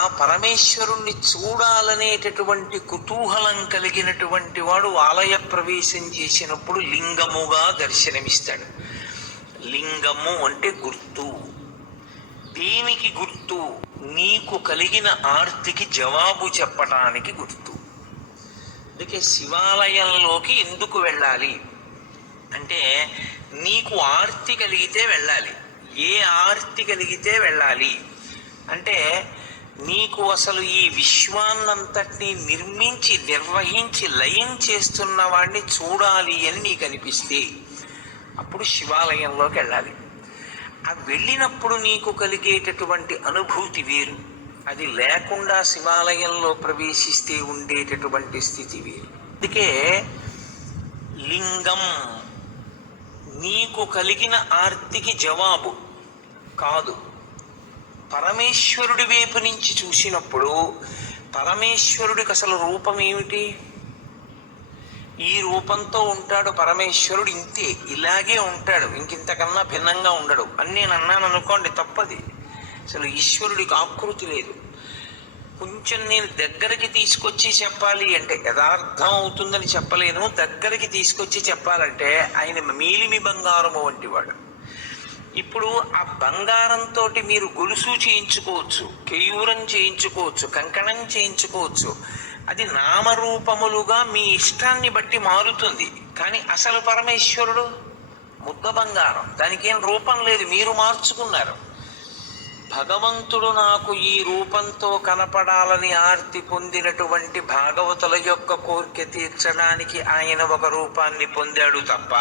ఆ పరమేశ్వరుణ్ణి చూడాలనేటటువంటి కుతూహలం కలిగినటువంటి వాడు ఆలయ ప్రవేశం చేసినప్పుడు లింగముగా దర్శనమిస్తాడు. లింగము అంటే గుర్తు. దేనికి గుర్తు? నీకు కలిగిన ఆర్తికి జవాబు చెప్పటానికి గుర్తు. అందుకే శివాలయంలోకి ఎందుకు వెళ్ళాలి? అంటే నీకు ఆర్తి కలిగితే వెళ్ళాలి. ఏ ఆర్తి కలిగితే వెళ్ళాలి? అంటే నీకు అసలు ఈ విశ్వాన్నంతటినీ నిర్మించి నిర్వహించి లయం చేస్తున్న వాడిని చూడాలి అని నీకు అనిపిస్తే అప్పుడు శివాలయంలోకి వెళ్ళాలి. ఆ వెళ్ళినప్పుడు నీకు కలిగేటటువంటి అనుభూతి వేరు. అది లేకుండా శివాలయంలో ప్రవేశిస్తే ఉండేటటువంటి స్థితి వేరు. అందుకే లింగం నీకు కలిగిన ఆర్తికి జవాబు కాదు. పరమేశ్వరుడి వైపు నుంచి చూసినప్పుడు పరమేశ్వరుడికి అసలు రూపం ఏమిటి? ఈ రూపంతో ఉంటాడు పరమేశ్వరుడు ఇంతే ఇలాగే ఉంటాడు ఇంకింతకన్నా భిన్నంగా ఉండడు. అని నేను అన్నాను అనుకోండి తప్పది. అసలు ఈశ్వరుడికి ఆకృతి లేదు. కొంచెం నేను దగ్గరికి తీసుకొచ్చి చెప్పాలి అంటే యథార్థం అవుతుందని చెప్పలేను. దగ్గరికి తీసుకొచ్చి చెప్పాలంటే ఆయన మీలిమి బంగారము వంటి వాడు ఇప్పుడు ఆ బంగారంతో మీరు గొలుసు చేయించుకోవచ్చు కేయూరం చేయించుకోవచ్చు కంకణం చేయించుకోవచ్చు. అది నామరూపములుగా మీ ఇష్టాన్ని బట్టి మారుతుంది. కానీ అసలు పరమేశ్వరుడు ముద్ద బంగారం. దానికి ఏం రూపం లేదు మీరు మార్చుకున్నారు. భగవంతుడు నాకు ఈ రూపంతో కనపడాలని ఆర్తి పొందినటువంటి భాగవతుల యొక్క కోరిక తీర్చడానికి ఆయన ఒక రూపాన్ని పొందాడు తప్ప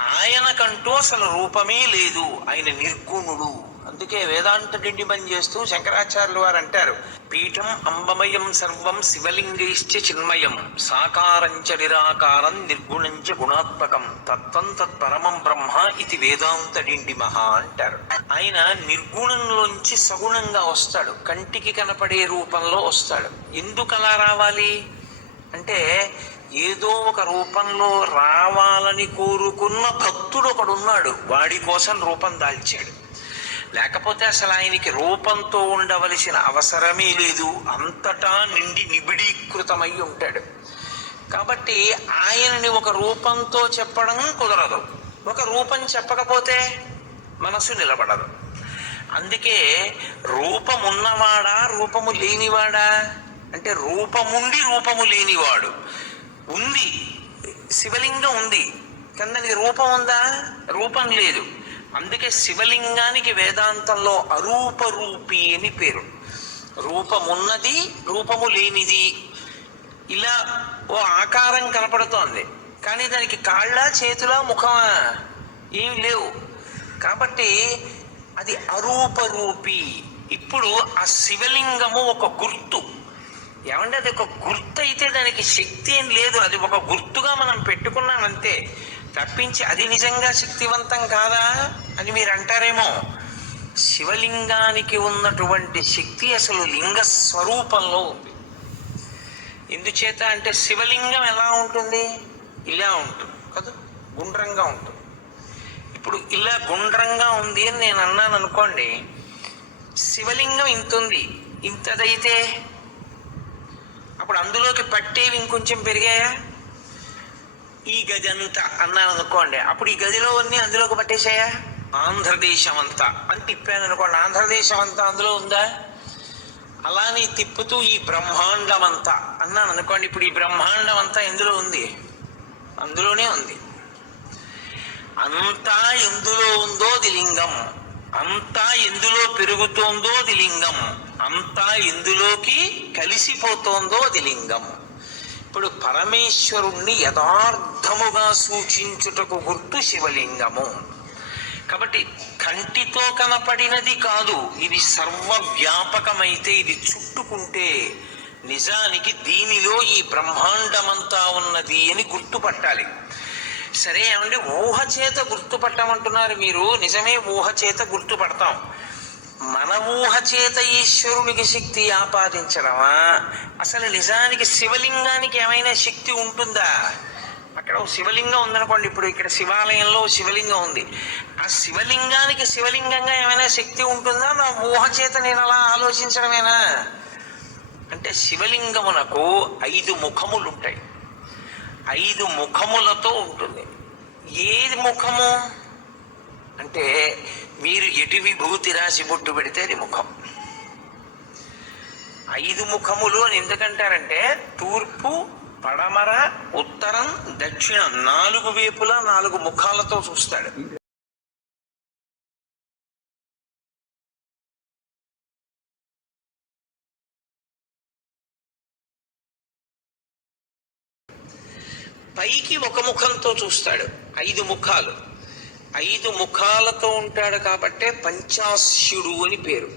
ఆయనకంటూ అసలు రూపమే లేదు. ఆయన నిర్గుణుడు. అందుకే వేదాంత డిండిమం చేస్తూ శంకరాచార్యులు వారు అంటారు పీఠం అంబమయం సర్వం శివలింగైశ్చ చిన్మయం సాకారంచ నిరాకారం నిర్గుణంచ గుణాత్మకం తత్వం తత్పరమం బ్రహ్మ ఇది వేదాంత డిండిమహ అంటారు. ఆయన నిర్గుణంలోంచి సగుణంగా వస్తాడు. కంటికి కనపడే రూపంలో వస్తాడు. ఎందుకు అలా రావాలి? అంటే ఏదో ఒక రూపంలో రావాలని కోరుకున్న భక్తుడు ఒకడున్నాడు వాడి కోసం రూపం దాల్చాడు. లేకపోతే అసలు ఆయనకి రూపంతో ఉండవలసిన అవసరమే లేదు. అంతటా నిండి నిబిడీకృతమై ఉంటాడు. కాబట్టి ఆయనని ఒక రూపంతో చెప్పడం కుదరదు. ఒక రూపం చెప్పకపోతే మనసు నిలబడదు. అందుకే రూపమున్నవాడా రూపము లేనివాడా? అంటే రూపముండి రూపము లేనివాడు. ఉంది. శివలింగం ఉంది. కానీ దానికి రూపం ఉందా? రూపం లేదు. అందుకే శివలింగానికి వేదాంతంలో అరూప రూపి అని పేరు. రూపమున్నది రూపము లేనిది. ఇలా ఓ ఆకారం కనపడుతోంది. కానీ దానికి కాళ్ళ చేతుల ముఖమా ఏమి లేవు. కాబట్టి అది అరూప రూపి ఇప్పుడు ఆ శివలింగము ఒక గుర్తు. ఏమంటే అది ఒక గుర్తు అయితే దానికి శక్తి ఏం లేదు. అది ఒక గుర్తుగా మనం పెట్టుకున్నాం అంతే తప్పించి అది నిజంగా శక్తివంతం కాదా అని మీరు అంటారేమో శివలింగానికి ఉన్నటువంటి శక్తి అసలు లింగ స్వరూపంలో ఉంది. ఎందుచేత అంటే శివలింగం ఎలా ఉంటుంది? ఇలా ఉంటుంది కదా? గుండ్రంగా ఉంటుంది. ఇప్పుడు ఇలా గుండ్రంగా ఉంది అని నేను అన్నాను అనుకోండి శివలింగం ఇంత ఉంది ఇంతదైతే అప్పుడు అందులోకి పట్టేవి ఇంకొంచెం పెరిగాయా? ఈ గది అంతా అన్నాను అనుకోండి. అప్పుడు ఈ గదిలో అన్ని అందులోకి పట్టేశాయా? ఆంధ్రదేశం అంతా అని తిప్పాను అనుకోండి. ఆంధ్రదేశం అంతా అందులో ఉందా? అలానే తిప్పుతూ ఈ బ్రహ్మాండం అంతా అన్నాను అనుకోండి. ఇప్పుడు ఈ బ్రహ్మాండం అంతా ఎందులో ఉంది? అందులోనే ఉంది. అంతా ఎందులో ఉందో అది లింగం అంతా ఎందులో పెరుగుతోందో అది లింగం. అంతా ఎందులోకి కలిసిపోతోందో అది లింగం. ఇప్పుడు పరమేశ్వరుణ్ణి యథార్థముగా సూచించుటకు గుర్తు శివలింగము. కాబట్టి కంటితో కనపడినది కాదు ఇది సర్వవ్యాపకమైతే ఇది చుట్టుకుంటే నిజానికి దీనిలో ఈ బ్రహ్మాండమంతా ఉన్నది అని గుర్తుపట్టాలి. సరే ఏమండి ఊహ చేత గుర్తుపట్టమంటున్నారు మీరు. నిజమే ఊహ చేత గుర్తుపడతాం. మన ఊహ చేత ఈశ్వరునికి శక్తి ఆపాదించడమా? అసలు నిజానికి శివలింగానికి ఏమైనా శక్తి ఉంటుందా? అక్కడ శివలింగం ఉందనుకోండి ఇప్పుడు ఇక్కడ శివాలయంలో శివలింగం ఉంది. ఆ శివలింగానికి శివలింగంగా ఏమైనా శక్తి ఉంటుందా? నా ఊహ చేత నేను అలా ఆలోచించడమేనా? అంటే శివలింగమునకు ఐదు ముఖములు ఉంటాయి ఐదు ముఖములతో ఉంటుంది. ఏది ముఖము? అంటే మీరు ఎటు విభూతి రాసి బొట్టు పెడితే అది ముఖం. ఐదు ముఖములు అని ఎందుకంటారంటే తూర్పు పడమర ఉత్తరం దక్షిణం నాలుగు వైపులా నాలుగు ముఖాలతో చూస్తాడు. పైకి ఒక ముఖంతో చూస్తాడు. ఐదు ముఖాలు. ఐదు ముఖాలతో ఉంటాడు కాబట్టే పంచాస్యుడు అని పేరు.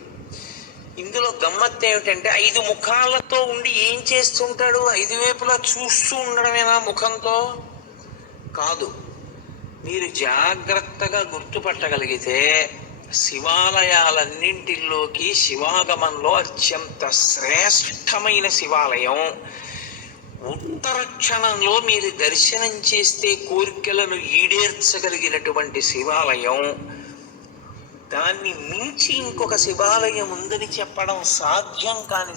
ఇందులో గమ్మత్తు ఏమిటంటే ఐదు ముఖాలతో ఉండి ఏం చేస్తుంటాడు? ఐదు వైపులా చూస్తూ ఉండడమేనా ముఖంతో? కాదు. మీరు జాగ్రత్తగా గుర్తుపట్టగలిగితే శివాలయాలన్నింటిలోకి శివాగమంలో అత్యంత శ్రేష్టమైన శివాలయం ఉత్తర క్షణంలో మీరు దర్శనం చేస్తే కోరికలను ఈడేర్చగలిగినటువంటి శివాలయం దాన్ని మించి ఇంకొక శివాలయం ఉందని చెప్పడం సాధ్యం కాని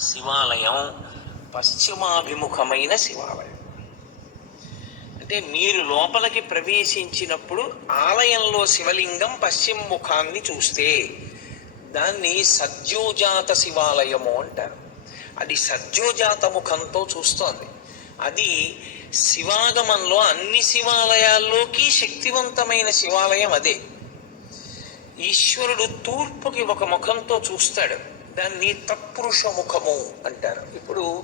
శివాలయం పశ్చిమాభిముఖమైన శివాలయం. అంటే మీరు లోపలికి ప్రవేశించినప్పుడు ఆలయంలో శివలింగం పశ్చిమ ముఖాన్ని చూస్తే దాన్ని సద్యోజాత శివాలయము అంటారు. అది సద్యోజాత ముఖంతో చూస్తోంది. అది శివాగమంలో అన్ని శివాలయాల్లోకి శక్తివంతమైన శివాలయం అదే. ఈశ్వరుడు తూర్పుకి ఒక ముఖంతో చూస్తాడు. దాన్ని తత్పురుష ముఖము అంటారు. ఇప్పుడు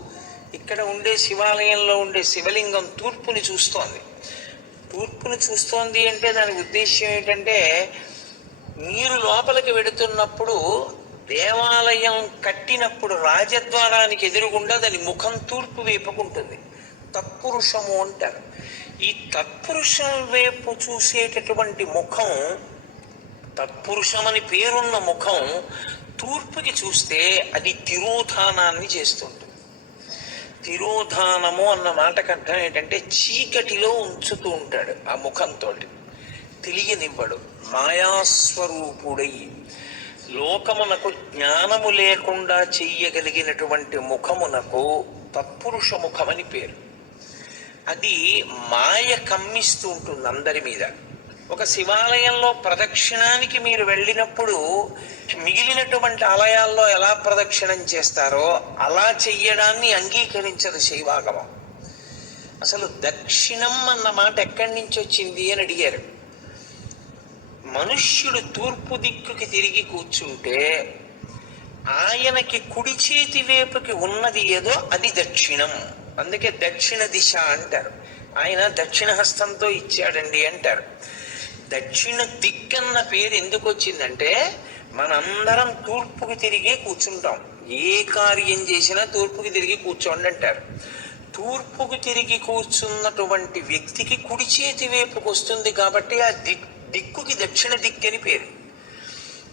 ఇక్కడ ఉండే శివాలయంలో ఉండే శివలింగం తూర్పుని చూస్తోంది. తూర్పుని చూస్తోంది అంటే దాని ఉద్దేశ్యం ఏంటంటే మీరు లోపలికి వెడుతున్నప్పుడు దేవాలయం కట్టినప్పుడు రాజద్వారానికి ఎదురుగుండా దాని ముఖం తూర్పు వేపుకుంటుంది. తత్పురుషము అంటారు. ఈ తత్పురుషం వైపు చూసేటటువంటి ముఖం తత్పురుషమని పేరున్న ముఖం తూర్పుకి చూస్తే అది తిరోధానాన్ని చేస్తుంటుంది. తిరోధానము అన్న మాటకు అర్థం ఏంటంటే చీకటిలో ఉంచుతూ ఉంటాడు ఆ ముఖంతో తెలియనివ్వడు. మాయాస్వరూపుడై లోకమునకు జ్ఞానము లేకుండా చెయ్యగలిగినటువంటి ముఖమునకు తత్పురుష ముఖమని పేరు. అది మాయ కమ్మిస్తూ ఉంటుంది అందరి మీద. ఒక శివాలయంలో ప్రదక్షిణానికి మీరు వెళ్ళినప్పుడు మిగిలినటువంటి ఆలయాల్లో ఎలా ప్రదక్షిణం చేస్తారో అలా చెయ్యడాన్ని అంగీకరించదు శైవాగమం అసలు దక్షిణం అన్న మాట ఎక్కడి నుంచి వచ్చింది అని అడిగారు. మనుష్యుడు తూర్పు దిక్కుకి తిరిగి కూర్చుంటే ఆయనకి కుడి చేతి వైపుకి ఉన్నది ఏదో అది దక్షిణం. అందుకే దక్షిణ దిశ అంటారు. ఆయన దక్షిణ హస్తంతో ఇచ్చాడండి అంటారు. దక్షిణ దిక్కన్న పేరు ఎందుకు వచ్చిందంటే మనందరం తూర్పుకి తిరిగి కూర్చుంటాం. ఏ కార్యం చేసినా తూర్పుకి తిరిగి కూర్చోండి అంటారు. తూర్పుకు తిరిగి కూర్చున్నటువంటి వ్యక్తికి కుడి చేతి వైపుకి వస్తుంది కాబట్టి ఆ దిక్ దిక్కుకి దక్షిణ దిక్కని పేరు.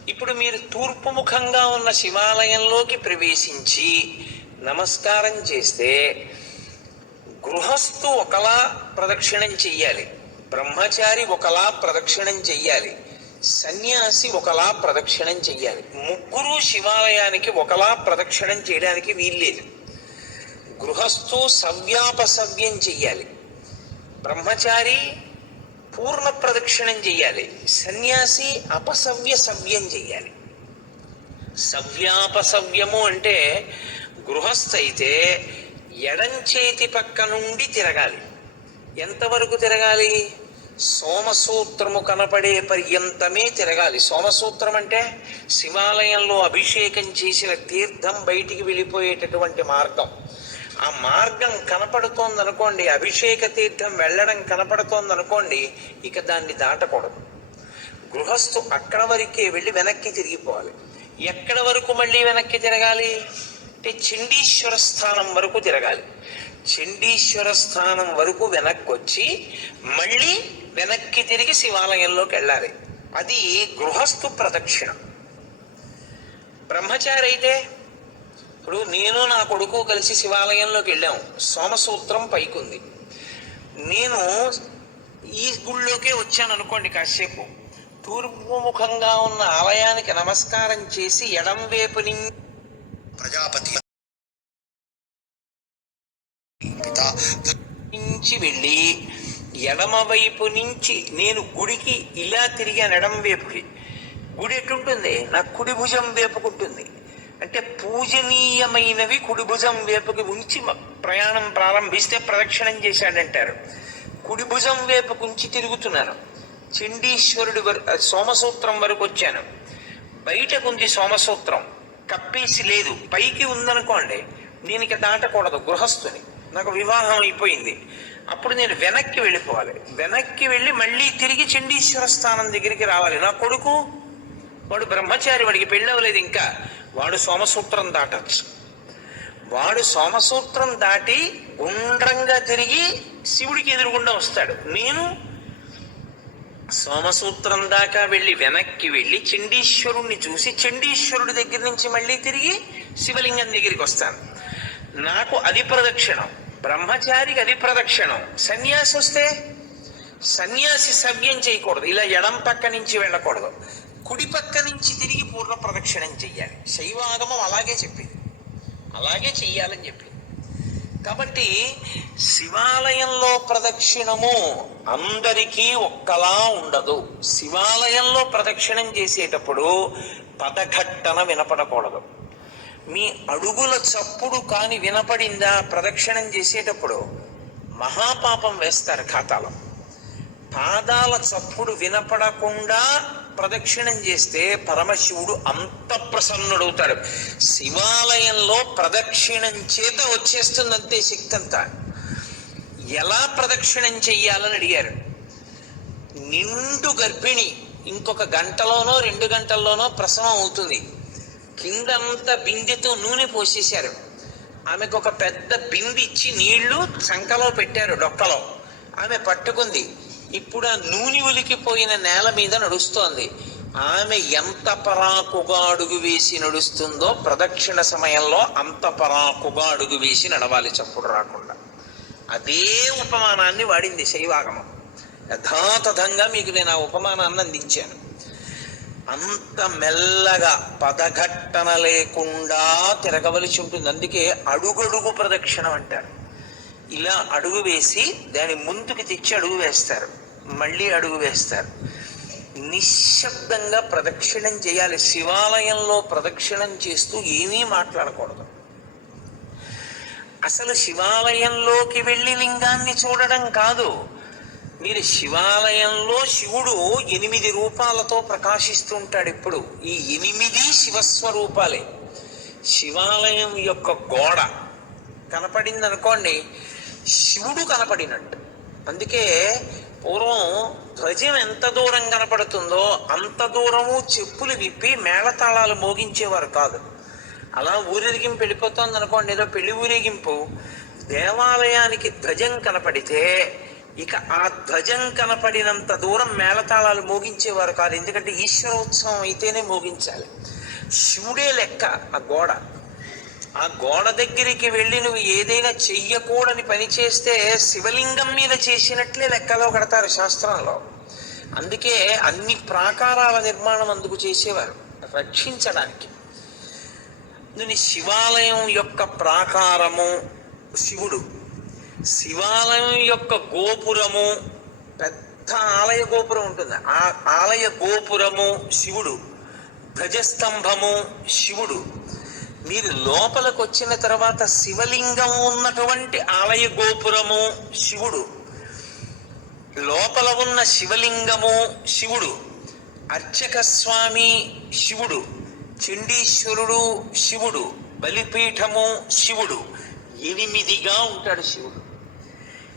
ఇప్పుడు మీరు తూర్పు ముఖంగా ఉన్న శివాలయంలోకి ప్రవేశించి నమస్కారం చేస్తే గృహస్థు ఒకలా ప్రదక్షిణం చెయ్యాలి. బ్రహ్మచారి ఒకలా ప్రదక్షిణం చెయ్యాలి. సన్యాసి ఒకలా ప్రదక్షిణం చెయ్యాలి. ముగ్గురు శివాలయానికి ఒకలా ప్రదక్షిణం చేయడానికి వీల్లేదు. గృహస్థు సవ్యాపసవ్యం చెయ్యాలి. బ్రహ్మచారి పూర్ణ ప్రదక్షిణం చెయ్యాలి సన్యాసి అపసవ్య సవ్యం చెయ్యాలి సవ్యాపసవ్యము అంటే గృహస్థ అయితే ఎడం పక్క నుండి తిరగాలి ఎంతవరకు తిరగాలి సోమసూత్రము కనపడే పర్యంతమే తిరగాలి సోమసూత్రం అంటే శివాలయంలో అభిషేకం చేసిన తీర్థం బయటికి వెళ్ళిపోయేటటువంటి మార్గం ఆ మార్గం కనపడుతోంది అనుకోండి అభిషేక తీర్థం వెళ్ళడం కనపడుతోంది అనుకోండి ఇక దాన్ని దాటకూడదు. గృహస్థు అక్కడ వరకే వెళ్ళి వెనక్కి తిరిగిపోవాలి. ఎక్కడ వరకు మళ్ళీ వెనక్కి తిరగాలి? అంటే చండీశ్వర స్థానం వరకు తిరగాలి. చండీశ్వర స్థానం వరకు వెనక్కి వచ్చి మళ్ళీ వెనక్కి తిరిగి శివాలయంలోకి వెళ్ళాలి. అది గృహస్థు ప్రదక్షిణ. బ్రహ్మచారి అయితే ఇప్పుడు నేను నా కొడుకు కలిసి శివాలయంలోకి వెళ్ళాం సోమసూత్రం పైకుంది. నేను ఈ గుళ్ళోకే వచ్చాను అనుకోండి కాసేపు. తూర్పుముఖంగా ఉన్న ఆలయానికి నమస్కారం చేసి ఎడం వైపు నుంచి ప్రజాపతి పిత నుంచి వెళ్ళి ఎడమ వైపు నుంచి నేను గుడికి ఇలా తిరిగాను ఎడమ వైపుకి. గుడి ఎటుంటుంది నా కుడి భుజం వేపుకుంటుంది. అంటే పూజనీయమైనవి కుడిభుజం వేపుకి ఉంచి ప్రయాణం ప్రారంభిస్తే ప్రదక్షిణం చేశాడంటారు. కుడిభుజం వేపుకు ఉంచి తిరుగుతున్నాను చండీశ్వరుడి వరకు సోమసూత్రం వరకు వచ్చాను. బయటకు ఉంది సోమసూత్రం. కప్పేసి లేదు. పైకి ఉందనుకోండి నేను ఇక దాటకూడదు గృహస్థుని. నాకు వివాహం అయిపోయింది. అప్పుడు నేను వెనక్కి వెళ్ళిపోవాలి. వెనక్కి వెళ్ళి మళ్ళీ తిరిగి చండీశ్వర స్థానం దగ్గరికి రావాలి. నా కొడుకు వాడు బ్రహ్మచారి వాడికి పెళ్ళి అవ్వలేదు ఇంకా. వాడు సోమసూత్రం దాటచ్చు. వాడు సోమసూత్రం దాటి గుండ్రంగా తిరిగి శివుడికి ఎదురుగుండా వస్తాడు. నేను సోమసూత్రం దాకా వెళ్ళి వెనక్కి వెళ్ళి చండీశ్వరుణ్ణి చూసి చండీశ్వరుడి దగ్గర నుంచి మళ్ళీ తిరిగి శివలింగం దగ్గరికి వస్తాను. నాకు అది ప్రదక్షిణం. బ్రహ్మచారికి అది ప్రదక్షిణం. సన్యాసి వస్తే సన్యాసి సవ్యం చేయకూడదు. ఇలా ఎడం పక్క నుంచి వెళ్ళకూడదు. కుడిపక్క నుంచి తిరిగి పూర్వ ప్రదక్షిణం చెయ్యాలి. శైవాగమం అలాగే చెప్పింది. అలాగే చెయ్యాలని చెప్పింది. కాబట్టి శివాలయంలో ప్రదక్షిణము అందరికీ ఒక్కలా ఉండదు. శివాలయంలో ప్రదక్షిణం చేసేటప్పుడు పదఘట్టన వినపడకూడదు. మీ అడుగుల చప్పుడు కాని వినపడిందా ప్రదక్షిణం చేసేటప్పుడు మహాపాపం వేస్తారు ఖాతాలో. పాదాల చప్పుడు వినపడకుండా ప్రదక్షిణం చేస్తే పరమశివుడు అంత ప్రసన్నుడవుతాడు. శివాలయంలో ప్రదక్షిణం చేత వచ్చేస్తుందంతే శక్తి అంతా ఎలా ప్రదక్షిణం చెయ్యాలని అడిగారు. నిండు గర్భిణి ఇంకొక గంటలోనో రెండు గంటల్లోనో ప్రసవం అవుతుంది. కిందంతా బిందెతో నూనె పోసేశారు. ఆమెకు ఒక పెద్ద బింది ఇచ్చి నీళ్ళు చంకలో పెట్టారు డొక్కలో. ఆమె పట్టుకుంది. ఇప్పుడు ఆ నూనె ఉలికిపోయిన నేల మీద నడుస్తోంది. ఆమె ఎంత పరాకుగా అడుగు వేసి నడుస్తుందో ప్రదక్షిణ సమయంలో అంత పరాకుగా అడుగు వేసి నడవాలి చప్పుడు రాకుండా. అదే ఉపమానాన్ని వాడింది శైవాగమం. యథాతథంగా మీకు నేను ఆ ఉపమానాన్ని అందించాను. అంత మెల్లగా పదఘట్టన లేకుండా తిరగవలసి ఉంటుంది. అందుకే అడుగడుగు ప్రదక్షిణం అంటారు. ఇలా అడుగు వేసి దాని ముందుకు తెచ్చి అడుగు వేస్తారు. మళ్ళీ అడుగు వేస్తారు. నిశ్శబ్దంగా ప్రదక్షిణం చేయాలి. శివాలయంలో ప్రదక్షిణం చేస్తూ ఏమీ మాట్లాడకూడదు. అసలు శివాలయంలోకి వెళ్ళి లింగాన్ని చూడడం కాదు. మీరు శివాలయంలో శివుడు ఎనిమిది రూపాలతో ప్రకాశిస్తూ ఉంటాడు ఇప్పుడు. ఈ ఎనిమిది శివస్వరూపాలే. శివాలయం యొక్క గోడ. కనపడింది అనుకోండి శివుడు కనపడినట్టు. అందుకే పూర్వం ధ్వజం ఎంత దూరం కనపడుతుందో అంత దూరము చెప్పులు విప్పి మేళతాళాలు మోగించేవారు కాదు. అలా ఊరేగింపు వెళ్ళిపోతుంది అనుకోండి ఏదో పెళ్ళి ఊరేగింపు. దేవాలయానికి ధ్వజం కనపడితే ఇక ఆ ధ్వజం కనపడినంత దూరం మేళతాళాలు మోగించేవారు కాదు. ఎందుకంటే ఈశ్వర ఉత్సవం అయితేనే మోగించాలి. శివుడే లెక్క ఆ గోడ. ఆ గోడ దగ్గరికి వెళ్ళి నువ్వు ఏదైనా చెయ్యకూడని పని చేస్తే శివలింగం మీద చేసినట్లే లెక్కలో కడతారు శాస్త్రంలో అందుకే అన్ని ప్రాకారాల నిర్మాణం అందుకు చేసేవారు రక్షించడానికి. దీని శివాలయం యొక్క ప్రాకారము శివుడు. శివాలయం యొక్క గోపురము పెద్ద ఆలయ గోపురం ఉంటుంది. ఆ ఆలయ గోపురము శివుడు. ధ్వజస్తంభము శివుడు. మీరు లోపలికి వచ్చిన తర్వాత శివలింగం ఉన్నటువంటి ఆలయ గోపురము శివుడు. లోపల ఉన్న శివలింగము శివుడు. అర్చక స్వామి శివుడు. చండీశ్వరుడు శివుడు. బలిపీఠము శివుడు. ఎనిమిదిగా ఉంటాడు శివుడు.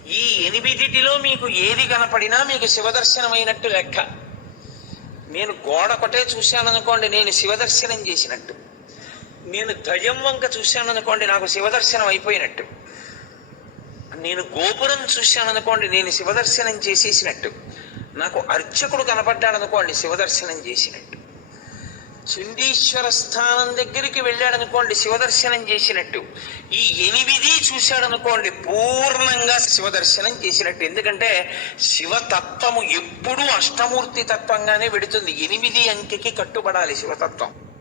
ఈ ఎనిమిదిటిలో మీకు ఏది కనపడినా మీకు శివదర్శనమైనట్టు లెక్క. నేను గోడ ఒకటే చూశాననుకోండి నేను శివదర్శనం చేసినట్టు. నేను గజం వంక చూశాననుకోండి నాకు శివదర్శనం అయిపోయినట్టు. నేను గోపురం చూశాననుకోండి నేను శివదర్శనం చేసేసినట్టు. నాకు అర్చకుడు కనపడ్డాడనుకోండి శివదర్శనం చేసినట్టు. చండీశ్వర స్థానం దగ్గరికి వెళ్ళాడనుకోండి శివదర్శనం చేసినట్టు. ఈ ఎనిమిది చూశాడనుకోండి పూర్ణంగా శివదర్శనం చేసినట్టు. ఎందుకంటే శివతత్వము ఎప్పుడూ అష్టమూర్తి తత్వంగానే వెడుతుంది. ఎనిమిది అంకెకి కట్టుబడాలి శివతత్వం.